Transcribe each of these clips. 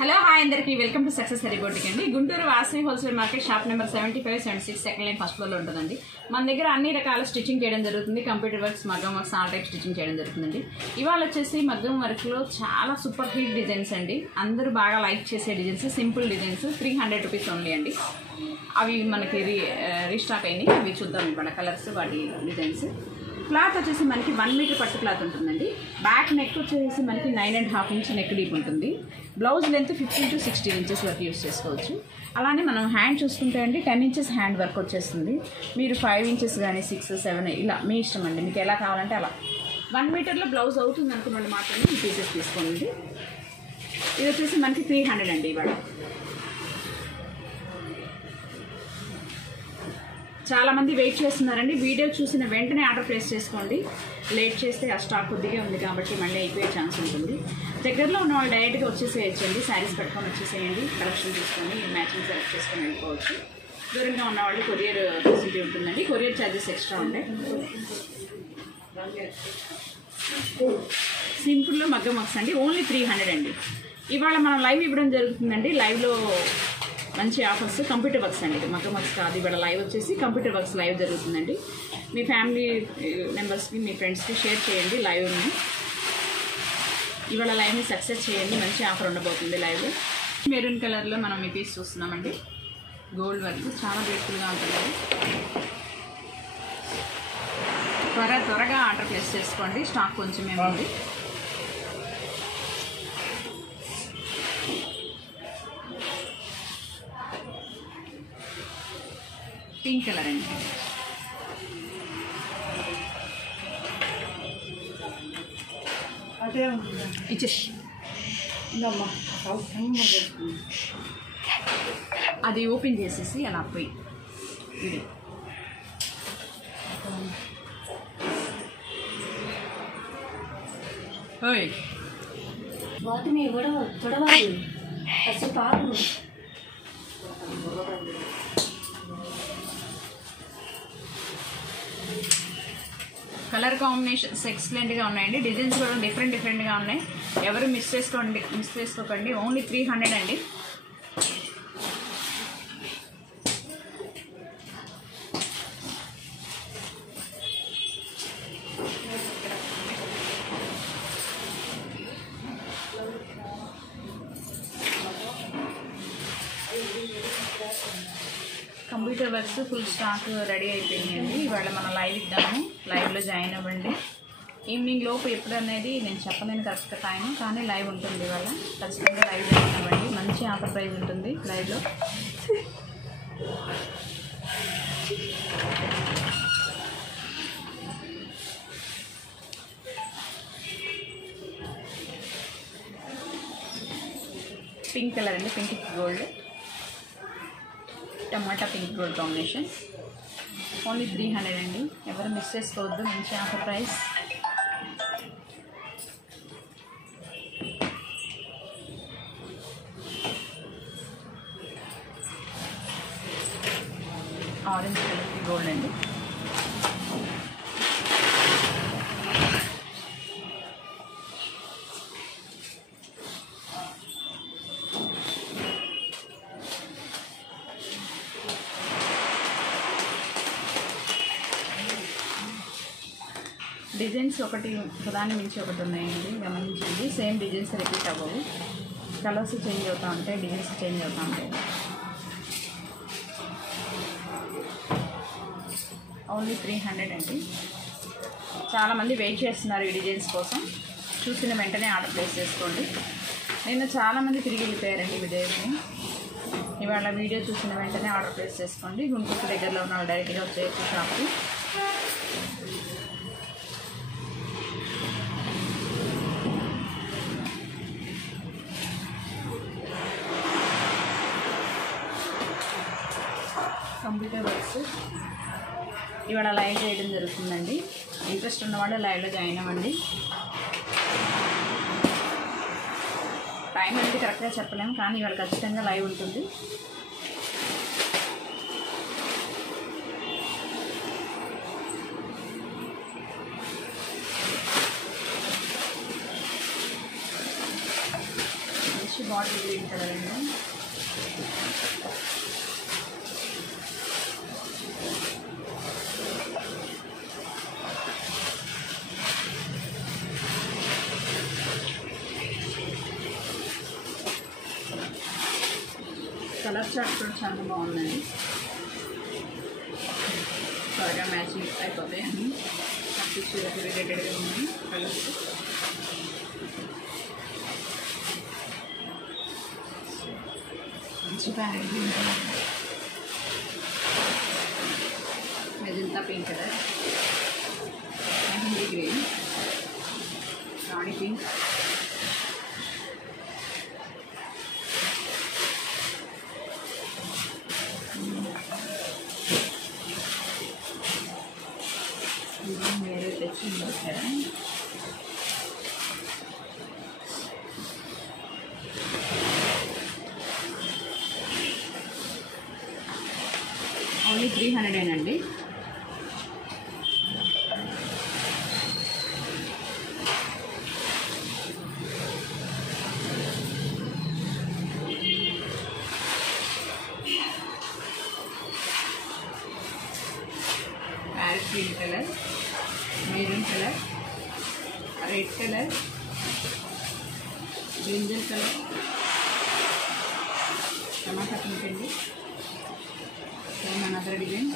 Hello hi అందరికీ welcome to success Hari boutique అండి. Guntur Vasavi wholesale market shop number 75-76 second line first ఫ్లోర్లో ఉంటుందండి. మన దగ్గర అన్ని రకాల స్టిచ్చింగ్ చేయడం జరుగుతుంది. కంప్యూటర్ వర్క్స్, మగ్గం వర్క్స్, ఆల్ టైప్ స్టిచ్చింగ్ చేయడం జరుగుతుందండి. ఇవాళ వచ్చేసి మగ్గం వర్క్లో చాలా సూపర్ హిట్ డిజైన్స్ అండి. అందరూ బాగా లైక్ చేసే designs, simple designs 300 rupees only అండి. అవి మనకి రీస్టాక్ అయినాయి. అవి చూద్దాం ఇవాళ కలర్స్, వాటి డిజైన్స్. క్లాత్ వచ్చేసి మనకి 1 మీటర్ పట్టు క్లాత్ ఉంటుందండి. బ్యాక్ నెక్ వచ్చేసి మనకి 9.5 ఇంచ్ నెక్ డీప్ ఉంటుంది. బ్లౌజ్ లెంత్ 15 to 16 ఇంచెస్ వరకు యూస్ చేసుకోవచ్చు. అలానే మనం హ్యాండ్ చూసుకుంటే అండి 10 ఇంచెస్ హ్యాండ్ వర్క్ వచ్చేస్తుంది. మీరు 5 ఇంచెస్ కానీ 6, 7 ఇలా మీ ఇష్టం అండి. మీకు ఎలా కావాలంటే అలా. 1 మీటర్లో బ్లౌజ్ అవుతుంది అనుకున్న వాళ్ళు మాత్రమే ఈ పీసెస్ తీసుకోండి. ఇది వచ్చేసి మనకి 300 అండి. ఇవాళ చాలామంది వెయిట్ చేస్తున్నారండి. వీడియో చూసిన వెంటనే ఆర్డర్ ప్లేస్ చేసుకోండి. లేట్ చేస్తే ఆ స్టాక్ కొద్దిగా ఉంది కాబట్టి మళ్ళీ అయిపోయే ఛాన్స్ ఉంటుంది. దగ్గరలో ఉన్న వాళ్ళు డైరెక్ట్గా వచ్చేసేయచ్చండి. శారీస్ పెట్టుకొని వచ్చేసేయండి. కలెక్షన్ తీసుకొని మ్యాచింగ్ సెలెక్ట్ చేసుకొని వెళ్ళిపోవచ్చు. దూరంగా ఉన్న వాళ్ళు కొరియర్ ఫెసిలిటీ ఉంటుందండి. కొరియర్ ఛార్జెస్ ఎక్స్ట్రా ఉంటాయి. సింపుల్లో మగ్గం వర్క్స్ అండి. ఓన్లీ 300 అండి. ఇవాళ మనం లైవ్ ఇవ్వడం జరుగుతుందండి. లైవ్లో మంచి ఆఫర్స్. కంప్యూటర్ వర్క్స్ అండి, మగ్గం వర్క్స్ కాదు. ఇవాళ లైవ్ వచ్చేసి కంప్యూటర్ వర్క్స్ లైవ్ జరుగుతుందండి. మీ ఫ్యామిలీ మెంబర్స్కి, మీ ఫ్రెండ్స్కి షేర్ చేయండి లైవ్ని. ఇవాళ లైవ్ని సక్సెస్ చేయండి. మంచి ఆఫర్ ఉండబోతుంది లైవ్లో. మెరూన్ కలర్లో మనం ఈ పీస్ చూస్తున్నామండి. గోల్డ్ వర్క్ చాలా బ్యూటిఫుల్గా ఉంటుంది. త్వరగా ఆర్డర్ ప్లేస్ చేసుకోండి. స్టాక్ కొంచెమే ఉంది. పింక్ కలర్ అండి. ఇచ్చేసి అది ఓపెన్ చేసేసి అలా పోయి ఇది వాటి మీద కూడా చూడవాలి. ఫస్ట్ పాలు కలర్ కాంబినేషన్స్ ఎక్సలెంట్గా ఉన్నాయండి. డిజైన్స్ కూడా డిఫరెంట్గా ఉన్నాయి. ఎవరు మిస్ చేసుకోకండి. ఓన్లీ 300 అండి. Computer works full stock ready అయిపోయిందండి. ఇవాళ మనం లైవ్ ఇద్దాము. లైవ్లో జాయిన్ అవ్వండి. ఈవినింగ్ లోపు ఎప్పుడు అనేది నేను చెప్పలేను కరెక్ట్ టైం, కానీ లైవ్ ఉంటుంది ఇవాళ. ఖచ్చితంగా లైవ్ జాయిన్ అవ్వండి. మంచి ఆఫర్ ప్రైజ్ ఉంటుంది లైవ్లో. పింక్ కలర్ అండి. పింక్ గోల్డ్, టమాటా పింక్ గోల్డ్ కాంబినేషన్. ఓన్లీ 300 అండి. ఎవరు మిస్ చేసుకోవద్దు. మంచి offer price. Orange colour gold అండి. డిజైన్స్ ఒకదాని మించి ఒకటి ఉన్నాయండి, గమనించండి. సేమ్ డిజైన్స్ రిపీట్ అవ్వవు. కలర్స్ చేంజ్ అవుతూ ఉంటాయి, డిజైన్స్ చేంజ్ అవుతూ ఉంటాయి. ఓన్లీ 300 అండి. చాలామంది వెయిట్ చేస్తున్నారు ఈ డిజైన్స్ కోసం. చూసిన వెంటనే ఆర్డర్ ప్లేస్ చేసుకోండి. నేను చాలామంది తిరిగి వెళ్ళిపోయారండి విదేశీ. ఇవాళ వీడియో చూసిన వెంటనే ఆర్డర్ ప్లేస్ చేసుకోండి. గుంటూరు దగ్గరలో ఉన్న వాళ్ళు డైరెక్ట్గా వచ్చేయచ్చు షాప్కి. కంప్యూటర్ వర్క్స్ ఇవాళ లైవ్ చేయడం జరుగుతుందండి. ఇంట్రెస్ట్ ఉన్నవాళ్ళు లైవ్లో జాయిన్ అవ్వండి. టైం అనేది కరెక్ట్గా చెప్పలేము, కానీ ఇవాళ ఖచ్చితంగా లైవ్ ఉంటుంది. బాటిల్ గ్రీన్ కలర్ అండి. కలర్ చార్ట్ కూడా చాలా బాగుందండి. త్వరగా మ్యాచింగ్ అయిపోతాయి అన్నీ. పిక్చర్కి రిలేటెడ్గా ఉన్నాయి కలర్స్. మంచి parrot green colour, magenta pink colour, mehndi green, rani pink, మీరు తెచ్చింది వచ్చారా? ఓన్లీ 300 అండి. Parrot green colour, maroon colour, red colour, brinjal colour, tomato pink అండి. Same another design.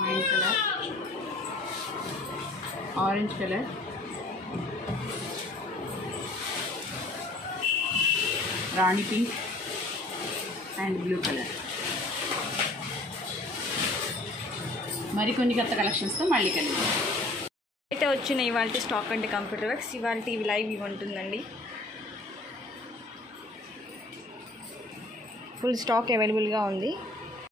Wine colour, orange colour, rani pink and blue colour. మరికొన్ని కొత్త కలెక్షన్స్తో మళ్ళీ కలిగి అయితే వచ్చిన ఇవాళ స్టాక్ అంటే కంప్యూటర్ వర్క్స్ ఇవాళ లైవ్ ఇవి ఉంటుందండి. ఫుల్ స్టాక్ అవైలబుల్గా ఉంది.